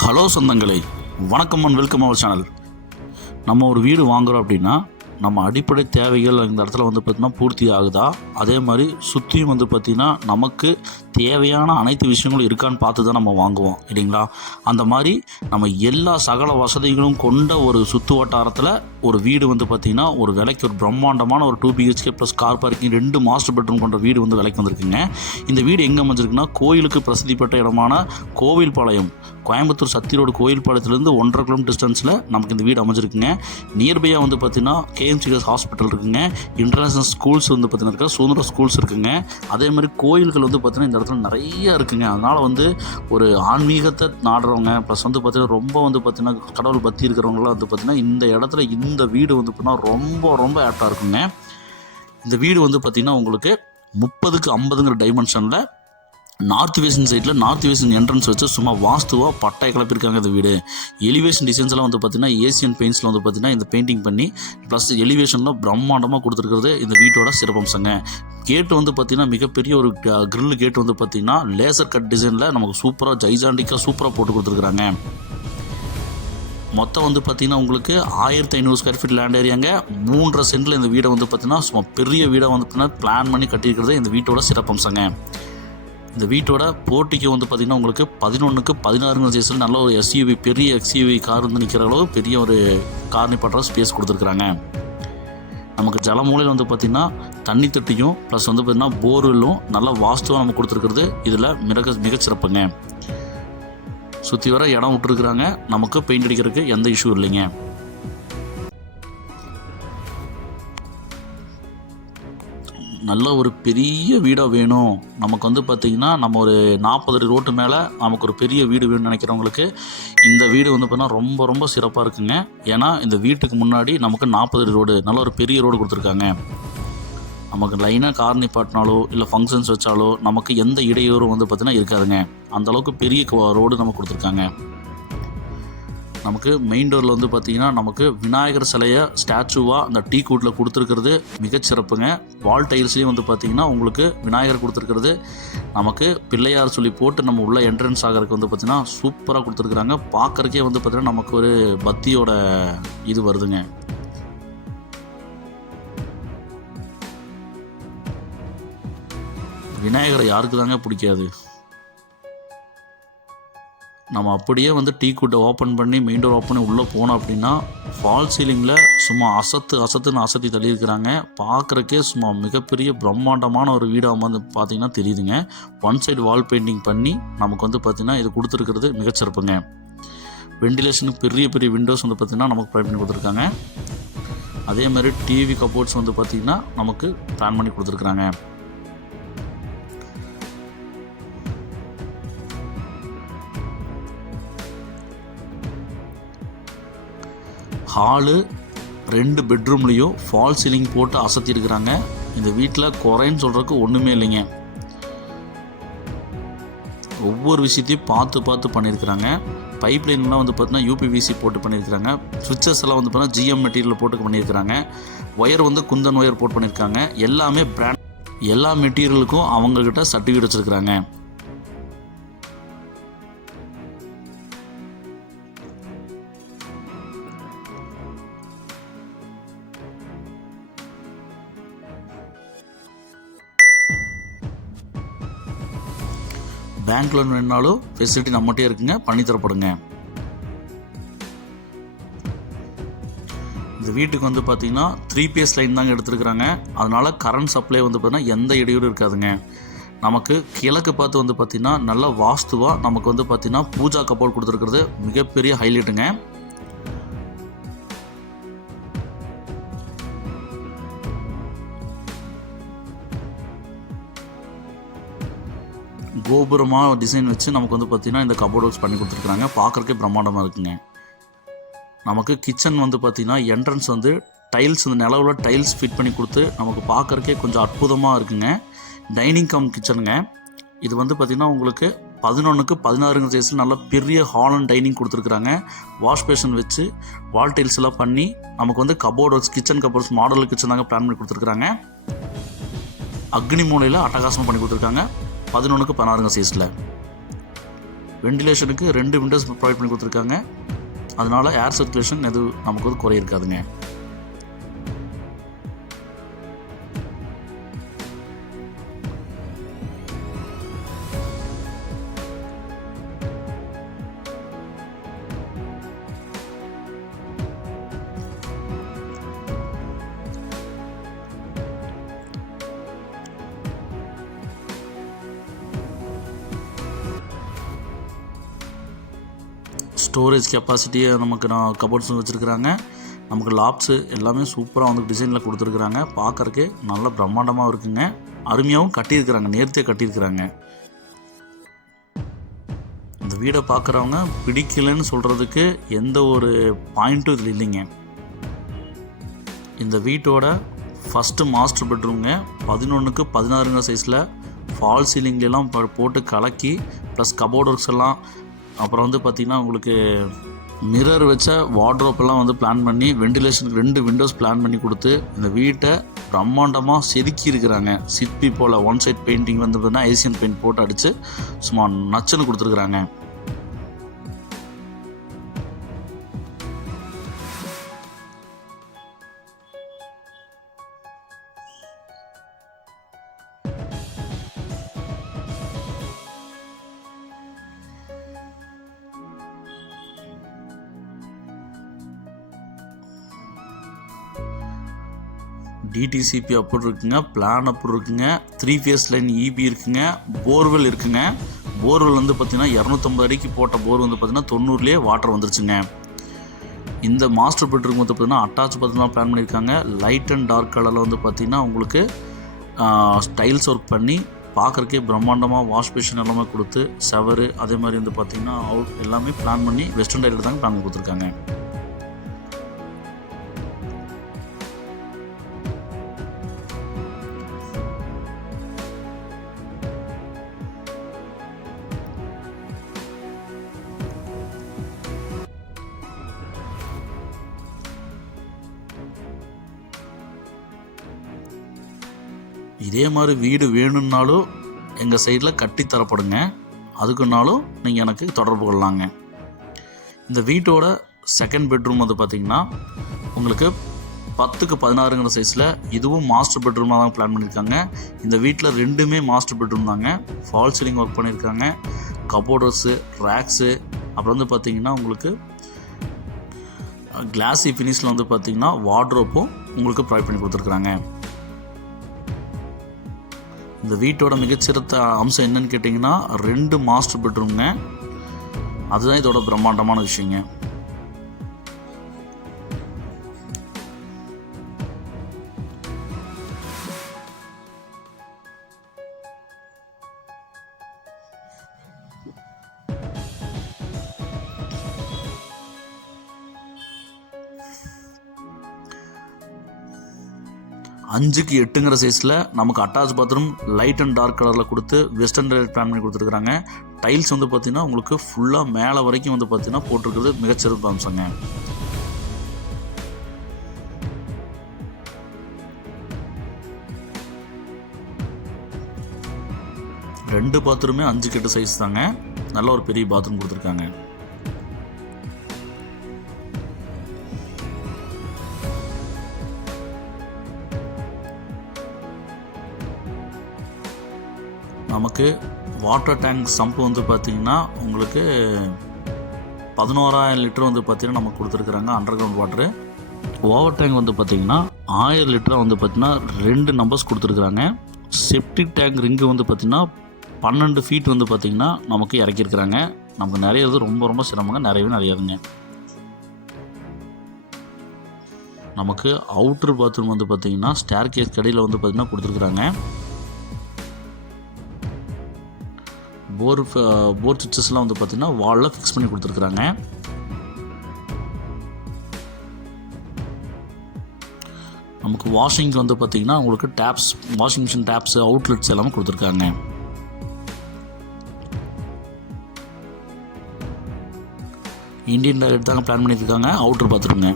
Hello சொந்தங்களே, வணக்கம் and welcome our channel. நம்ம ஒரு வீடு வாங்குகிறோம் அப்படின்னா நம்ம அடிப்படை தேவைகள் இந்த இடத்துல பார்த்திங்கன்னா பூர்த்தி ஆகுதா, அதே மாதிரி சுற்றியும் பார்த்திங்கன்னா நமக்கு தேவையான அனைத்து விஷயங்களும் இருக்கான்னு பார்த்து தான் நம்ம வாங்குவோம் இல்லைங்களா. அந்த மாதிரி நம்ம எல்லா சகல வசதிகளும் கொண்ட ஒரு சுற்று வட்டாரத்தில் ஒரு வீடு பார்த்திங்கன்னா ஒரு விலைக்கு ஒரு பிரம்மாண்டமான ஒரு 2 BHK plus car parking 2 master bedroom கொண்ட வீடு விலைக்கு வந்திருக்குங்க. இந்த வீடு எங்கே அமைஞ்சிருக்குன்னா கோயிலுக்கு பிரசித்தி பெற்ற இடமான கோவில்பாளையம், கோயம்புத்தூர் சத்தி ரோடு கோயில்பாளையத்துலேருந்து 1.5 கிலோமீட்டர் டிஸ்டன்ஸில் நமக்கு இந்த வீடு அமைஞ்சிருக்குங்க. நியர்பையாக பார்த்திங்கன்னா KMCS ஹாஸ்பிட்டல் இருக்குங்க, இன்டர்நேஷனல் ஸ்கூல்ஸ் பார்த்திங்கன்னா இருக்கா, சுதந்திர ஸ்கூல்ஸ் இருக்குங்க. அதே மாதிரி கோயில்கள் பார்த்திங்கன்னா இந்த இடத்துல நிறைய இருக்குங்க. அதனால் ஒரு ஆன்மீகத்தை நாடுறவங்க ப்ளஸ் பார்த்திங்கன்னா ரொம்ப பார்த்திங்கன்னா கடவுள் பற்றி இருக்கிறவங்களாம் பார்த்திங்கன்னா இந்த இடத்துல இந்த வீடு பார்த்திங்கன்னா ரொம்ப ரொம்ப ஆப்டாக இருக்குங்க. இந்த வீடு பார்த்திங்கன்னா உங்களுக்கு 30க்கு 50ங்கிற டைமென்ஷனில் நார்த் வெஸ்டர்ன் சைடில் நார்த் வெஸ்டர்ன் என்ட்ரன்ஸ் வச்சு சும்மா வாஸ்துவாக பட்டாய் கிளப்பியிருக்காங்க. இந்த வீடு எலிவேஷன் டிசைன்ஸ்லாம் பார்த்திங்கன்னா ஏசியன் பெயிண்ட்ஸில் பார்த்திங்கன்னா இந்த பெயிண்டிங் பண்ணி ப்ளஸ் எலிவேஷனில் பிரம்மாண்டமாக கொடுத்துருக்கிறது இந்த வீட்டோட சிறப்பம்சங்க. கேட்டு பார்த்திங்கன்னா மிகப்பெரிய ஒரு கிரில் கேட்டு பார்த்திங்கன்னா லேசர் கட் டிசைனில் நமக்கு சூப்பராக ஜைஜாண்டிக்காக சூப்பராக போட்டு கொடுத்துருக்குறாங்க. மொத்தம் பார்த்திங்கன்னா உங்களுக்கு 1500 ஸ்கொயர் ஃபீட் லேண்ட் ஏரியாங்க. 3.5 சென்டில் இந்த வீடை பார்த்திங்கன்னா சும்மா பெரிய வீடை பார்த்திங்கன்னா பிளான் பண்ணி கட்டியிருக்கிறது இந்த வீட்டோட சிறப்பம்சங்க. இந்த வீட்டோட போர்ட்டிக்கு பார்த்திங்கன்னா உங்களுக்கு 11க்கு 16 சைஸில் நல்ல ஒரு SUV பெரிய XUV கார் நிற்கிற அளவு பெரிய ஒரு கார் நிப்பாட்டுற ஸ்பேஸ் கொடுத்துருக்குறாங்க. நமக்கு ஜலமூலையில் பார்த்திங்கன்னா தண்ணி தொட்டியும் ப்ளஸ் பார்த்திங்கன்னா போர்வெல்லும் நல்லா வாஸ்துவாக நம்ம கொடுத்துருக்குறது இதில் மிகச்சிறப்புங்க. சுற்றி வர இடம் விட்டுருக்குறாங்க, நமக்கு பெயிண்ட் அடிக்கிறதுக்கு எந்த இஷ்யூ இல்லைங்க. நல்ல ஒரு பெரிய வீடாக வேணும் நமக்கு பார்த்திங்கன்னா நம்ம ஒரு 40 அடி ரோட்டு மேலே நமக்கு ஒரு பெரிய வீடு வேணும்னு நினைக்கிறவங்களுக்கு இந்த வீடு பார்த்திங்கன்னா ரொம்ப ரொம்ப சிறப்பாக இருக்குங்க. ஏன்னா இந்த வீட்டுக்கு முன்னாடி நமக்கு 40 அடி ரோடு, நல்ல ஒரு பெரிய ரோடு கொடுத்துருக்காங்க. நமக்கு லைனாக கார் நிப்பாட்டினாலோ இல்லை ஃபங்க்ஷன்ஸ் வச்சாலோ நமக்கு எந்த இடையூறும் பார்த்திங்கன்னா இருக்காதுங்க. அந்தளவுக்கு பெரிய ரோடு நமக்கு கொடுத்துருக்காங்க. நமக்கு மெயின் டோரில் பார்த்திங்கன்னா நமக்கு விநாயகர் சிலையை ஸ்டாச்சுவாக அந்த டீ கூட்டில் கொடுத்துருக்கிறது மிகச்சிறப்புங்க. வால் டைல்ஸ்லேயும் பார்த்திங்கன்னா உங்களுக்கு விநாயகர் கொடுத்துருக்கிறது நமக்கு பிள்ளையார் சொல்லி போட்டு நம்ம உள்ள என்ட்ரன்ஸ் ஆகிறதுக்கு பார்த்திங்கன்னா சூப்பராக கொடுத்துருக்குறாங்க. பார்க்குறக்கே பார்த்திங்கன்னா நமக்கு ஒரு பக்தியோட இது வருதுங்க. விநாயகரை யாருக்கு தாங்க பிடிக்காது. நம்ம அப்படியே டீ கூட்டை ஓப்பன் பண்ணி மெயின் டோர் ஓப்பன் பண்ணி உள்ளே போனோம் அப்படின்னா ஃபால் சீலிங்கில் சும்மா அசத்துன்னு அசத்தி தள்ளியிருக்கிறாங்க. பார்க்குறக்கே சும்மா மிகப்பெரிய பிரம்மாண்டமான ஒரு வீடாக பார்த்திங்கன்னா தெரியுதுங்க. ஒன் சைடு வால் பெயிண்டிங் பண்ணி நமக்கு பார்த்திங்கன்னா இது கொடுத்துருக்கிறது மிகச்சிறப்புங்க. வெண்டிலேஷனுக்கு பெரிய பெரிய விண்டோஸ் பார்த்திங்கன்னா நமக்கு ப்ரொவைட் பண்ணி கொடுத்துருக்காங்க. அதே மாதிரி டிவி கபோர்ட்ஸ் பார்த்திங்கன்னா நமக்கு பிளான் பண்ணி கொடுத்துருக்குறாங்க. ஹாலு 2 பெட்ரூம்லேயும் ஃபால் சீலிங் போட்டு அசத்திருக்கிறாங்க. இந்த வீட்டில் குறைன்னு சொல்கிறதுக்கு ஒன்றுமே இல்லைங்க. ஒவ்வொரு விஷயத்தையும் பார்த்து பண்ணியிருக்கிறாங்க. பைப் லைன்லாம் பார்த்தீங்கன்னா UPVC போட்டு பண்ணியிருக்கிறாங்க. சுவிட்சஸ் எல்லாம் பார்த்தீங்கன்னா GM மெட்டீரியல் போட்டு பண்ணியிருக்கிறாங்க. ஒயர் குந்தன் ஒயர் போட்டு பண்ணியிருக்காங்க. எல்லாமே பிராண்ட், எல்லா மெட்டீரியலுக்கும் அவங்கக்கிட்ட சர்டிஃபிகேட் வச்சுருக்கிறாங்க. பேங்க் லோன் வேணுனாலும் ஃபெசிலிட்டி நம்மகிட்டே இருக்குங்க, பண்ணித்தரப்படுங்க. இந்த வீட்டுக்கு பார்த்திங்கன்னா 3 phase லைன் தாங்க எடுத்துருக்குறாங்க. அதனால் கரண்ட் சப்ளை பார்த்திங்கன்னா எந்த இடையூறும் இருக்காதுங்க. நமக்கு கிழக்கு பார்த்து பார்த்திங்கன்னா நல்ல வாஸ்துவாக நமக்கு பார்த்திங்கன்னா பூஜா கபோர்ட் கொடுத்துருக்கிறது மிகப்பெரிய ஹைலைட்டுங்க. கோபுரமாக டிசைன் வச்சு நமக்கு பார்த்திங்கன்னா இந்த கபோர்ட் ஒர்க்ஸ் பண்ணி கொடுத்துருக்குறாங்க. பார்க்குறக்கே பிரம்மாண்டமாக இருக்குங்க. நமக்கு கிச்சன் பார்த்திங்கன்னா என்ட்ரன்ஸ் டைல்ஸ், இந்த நிலவில் டைல்ஸ் ஃபிட் பண்ணி கொடுத்து நமக்கு பார்க்குறக்கே கொஞ்சம் அற்புதமாக இருக்குங்க. டைனிங் கம் கிச்சனுங்க. இது பார்த்திங்கன்னா உங்களுக்கு 11க்கு 16 சைஸில் நல்ல பெரிய ஹால் அண்ட் டைனிங் கொடுத்துருக்குறாங்க. வாஷ் பேஷன் வச்சு வால் டைல்ஸ் எல்லாம் பண்ணி நமக்கு cupboard works, kitchen cupboards model kitchen தாங்க பிளான் பண்ணி கொடுத்துருக்குறாங்க. அக்னி மூலையில் அட்டகாசமாக பண்ணி கொடுத்துருக்காங்க 11க்கு 16 சைஸில். வெண்டிலேஷனுக்கு 2 விண்டோஸ் ப்ரொவைட் பண்ணி கொடுத்துருக்காங்க. அதனால் ஏர் சர்க்குலேஷன் எதுவும் நமக்கு வந்து குறை இருக்காதுங்க. ஸ்டோரேஜ் கெப்பாசிட்டியை நமக்கு கபோர்ட்ஸும் வச்சுருக்குறாங்க. நமக்கு லாப்ஸு எல்லாமே சூப்பராக வந்து டிசைனில் கொடுத்துருக்குறாங்க. பார்க்குறக்கே நல்ல பிரம்மாண்டமாக இருக்குங்க. அருமையாகவும் கட்டியிருக்கிறாங்க, நேர்த்தியாக கட்டியிருக்கிறாங்க. இந்த வீடை பார்க்குறவங்க பிடிக்கலன்னு சொல்கிறதுக்கு எந்த ஒரு பாயிண்ட்டும் இதில் இல்லைங்க. இந்த வீட்டோட ஃபஸ்ட்டு மாஸ்டர் பெட்ரூம்ங்க 11க்கு 16 சைஸில் ஃபால் சீலிங்லாம் போட்டு கலக்கி ப்ளஸ் கபோர்ட் ஒர்க்ஸ் எல்லாம், அப்புறம் வந்து பார்த்திங்கன்னா உங்களுக்கு மிரர் வச்ச வார்ட்ரோப்பெல்லாம் வந்து பிளான் பண்ணி வெண்டிலேஷனுக்கு 2 விண்டோஸ் பிளான் பண்ணி கொடுத்து இந்த வீட்டை பிரம்மாண்டமாக செதுக்கி இருக்கிறாங்க. சிற்பி போல் ஒன் சைட் பெயிண்டிங் வந்து பார்த்திங்கன்னா ஏசியன் பெயிண்ட் போட்டு அடித்து சும்மா நச்சுன்னு கொடுத்துருக்குறாங்க. டிடிசிபி அப்ரூவ் இருக்குங்க, பிளான் அப்ரூவ் இருக்குங்க, 3 ஃபேஸ் லைன் இபி இருக்குங்க, போர்வெல் இருக்குங்க. போர்வெல் வந்து பார்த்திங்கன்னா 250 அடிக்கு போட்ட போர் வந்து பார்த்திங்கன்னா 90லேயே வாட்டர் வந்துருச்சுங்க. இந்த மாஸ்டர் பெட்ரூம் வந்து பார்த்திங்கன்னா அட்டாச் பார்த்திங்கன்னா பிளான் பண்ணியிருக்காங்க. லைட் அண்ட் டார்க் கலரில் வந்து பார்த்திங்கன்னா உங்களுக்கு ஸ்டைல்ஸ் ஒர்க் பண்ணி பார்க்குறக்கே பிரம்மாண்டமாக வாஷ் பேஷன் எல்லாமே கொடுத்து ஷவரு அதே மாதிரி வந்து பார்த்திங்கன்னா எல்லாமே பிளான் பண்ணி வெஸ்டர்ன் டைலில் தாங்க பிளான் பண்ணி கொடுத்துருக்காங்க. இதே மாதிரி வீடு வேணும்னாலும் எங்கள் சைடில் கட்டித்தரப்படுங்க. அதுக்குன்னாலும் நீங்கள் எனக்கு தொடர்பு கொள்ளலாங்க. இந்த வீட்டோட செகண்ட் பெட்ரூம் வந்து பார்த்திங்கன்னா உங்களுக்கு 10க்கு 16 சைஸில் இதுவும் மாஸ்டர் பெட்ரூமாக தான் பிளான் பண்ணியிருக்காங்க. இந்த வீட்டில் 2மே மாஸ்டர் பெட்ரூம் தாங்க. ஃபால் சீலிங் ஒர்க் பண்ணியிருக்காங்க. கபோர்டர்ஸு, ரேக்ஸு, அப்புறம் வந்து பார்த்திங்கன்னா உங்களுக்கு கிளாஸி ஃபினிஷில் வந்து பார்த்திங்கன்னா வார்ட்ரோப்பும் உங்களுக்கு ப்ரொவைட் பண்ணி கொடுத்துருக்குறாங்க. இந்த வீட்டோட மிகச்சிறந்த அம்சம் என்னன்னு கேட்டிங்கன்னா 2 மாஸ்டர் பெட்ரூம்ங்க. அதுதான் இதோட பிரம்மாண்டமான விஷயங்க. அஞ்சுக்கு 8 சைஸில் நமக்கு attach bathroom light and dark கலரில் கொடுத்து வெஸ்டர்ன் டைல் பிளான் பண்ணி கொடுத்துருக்குறாங்க. டைல்ஸ் வந்து பார்த்திங்கன்னா உங்களுக்கு ஃபுல்லாக மேலே வரைக்கும் வந்து பார்த்திங்கன்னா போட்டிருக்கிறது மிகச்சிறப்பு அம்சங்க. ரெண்டு பாத்ரூமே 5க்கு 8 சைஸ் தாங்க. நல்ல ஒரு பெரிய பாத்ரூம் கொடுத்துருக்காங்க. நமக்கு வாட்டர் டேங்க் சம்ப் வந்து பார்த்திங்கன்னா உங்களுக்கு 11,000 லிட்டர் வந்து பார்த்திங்கன்னா நமக்கு கொடுத்துருக்குறாங்க under ground water. Over tank வந்து பார்த்திங்கன்னா 1000 லிட்டராக வந்து பார்த்திங்கன்னா 2 நம்பர்ஸ் கொடுத்துருக்குறாங்க. செப்டிக் டேங்க் ரிங்கு வந்து பார்த்திங்கன்னா 12 ஃபீட் வந்து பார்த்திங்கன்னா நமக்கு இறக்கியிருக்கிறாங்க. நமக்கு நிறையது ரொம்ப சிரமங்க, நிறையாதுங்க. நமக்கு அவுட்ரு பாத்ரூம் வந்து பார்த்திங்கன்னா ஸ்டேர் கேஸ் கடையில் வந்து பார்த்திங்கன்னா கொடுத்துருக்குறாங்க. போர் சுவிட்சஸ்லாம் வந்து பார்த்திங்கன்னா வாலில் ஃபிக்ஸ் பண்ணி கொடுத்துருக்குறாங்க. நமக்கு வாஷிங்க்கு வந்து பார்த்திங்கன்னா உங்களுக்கு taps, washing machine taps, outlets எல்லாமே கொடுத்துருக்காங்க. இந்தியன் டாய்லெட் தாங்க பிளான் பண்ணியிருக்காங்க அவுட்ரு பாத்ரூம்ங்க.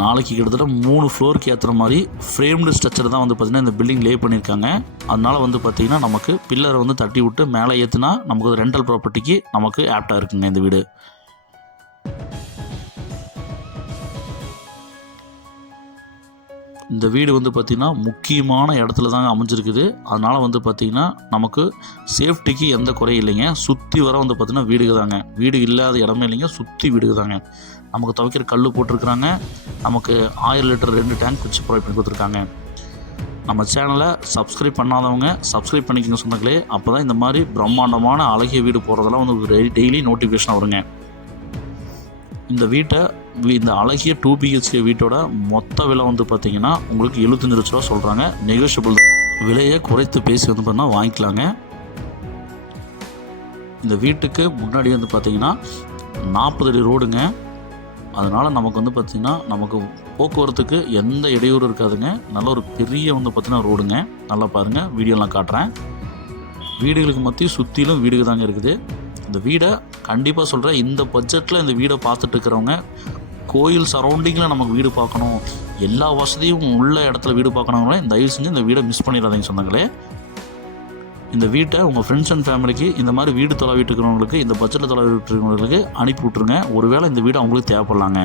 நாளைக்கு கிட்டத்தட்ட 3 ஃப்ளோருக்கு ஏற்றுற மாதிரி ஃப்ரேம்டு ஸ்ட்ரக்சர் தான் வந்து பார்த்திங்கன்னா இந்த பில்டிங் லே பண்ணியிருக்காங்க. அதனால் வந்து பார்த்திங்கன்னா நமக்கு பில்லரை வந்து தட்டி விட்டு மேலே ஏற்றுனா நமக்கு ரெண்டல் ப்ராப்பர்ட்டிக்கு நமக்கு ஆப்டாக இருக்குங்க இந்த வீடு. இந்த வீடு வந்து பார்த்திங்கன்னா முக்கியமான இடத்துல தாங்க அமைஞ்சிருக்குது. அதனால் வந்து பார்த்திங்கன்னா நமக்கு சேஃப்டிக்கு எந்த குறையும் இல்லைங்க. சுற்றி வர வந்து பார்த்திங்கன்னா வீடுக தாங்க, வீடு இல்லாத இடமே இல்லைங்க, சுற்றி வீடுக தாங்க. நமக்கு துவைக்கிற கல் போட்டிருக்கிறாங்க. நமக்கு 1000 லிட்டர் 2 டேங்க் வச்சு ப்ரொவைட் பண்ணி கொடுத்துருக்காங்க. நம்ம சேனலை சப்ஸ்கிரைப் பண்ணாதவங்க சப்ஸ்கிரைப் பண்ணிக்கோங்க சொந்தங்களே. அப்போ தான் இந்த மாதிரி பிரம்மாண்டமான அழகிய வீடு போகிறதெல்லாம் வந்து டெய்லி நோட்டிஃபிகேஷன் வருங்க. இந்த அழகிய 2 BHK வீட்டோட மொத்த விலை வந்து பார்த்திங்கன்னா உங்களுக்கு 75 லட்ச ரூபா சொல்கிறாங்க. நெகோஷியபிள் விலையை குறைத்து பேசி வந்து பார்த்தீங்கன்னா வாங்கிக்கலாங்க. இந்த வீட்டுக்கு முன்னாடி வந்து பார்த்திங்கன்னா 40 அடி ரோடுங்க. அதனால் நமக்கு வந்து பார்த்திங்கன்னா நமக்கு போக்குவரத்துக்கு எந்த இடையூறு இருக்காதுங்க. நல்ல ஒரு பெரிய வந்து பார்த்திங்கன்னா ரோடுங்க. நல்லா பாருங்கள், வீடியோலாம் காட்டுறேன். வீடுகளுக்கு மத்தியும் சுற்றிலும் வீடுக தாங்க இருக்குது. இந்த வீடை கண்டிப்பாக சொல்கிறேன், இந்த பட்ஜெட்டில் இந்த வீடை பார்த்துட்டு இருக்கிறவங்க கோயில் சரௌண்டிங்கில் நமக்கு வீடு பார்க்கணும், எல்லா வசதியும் உள்ள இடத்துல வீடு பார்க்கணுங்களே தயவு செஞ்சு இந்த வீடை மிஸ் பண்ணிடாதீங்க சொந்தங்களே. இந்த வீட்டை உங்கள் ஃப்ரெண்ட்ஸ் அண்ட் ஃபேமிலிக்கு இந்த மாதிரி வீடு தொலைவிட்டு இருக்கிறவங்களுக்கு, இந்த பட்ஜெட்டில் தொலைவிட்டு இருக்கிறவங்களுக்கு அனுப்பி விட்ருங்க. ஒருவேளை இந்த வீடு அவங்களுக்கு தேவைப்படலாங்க.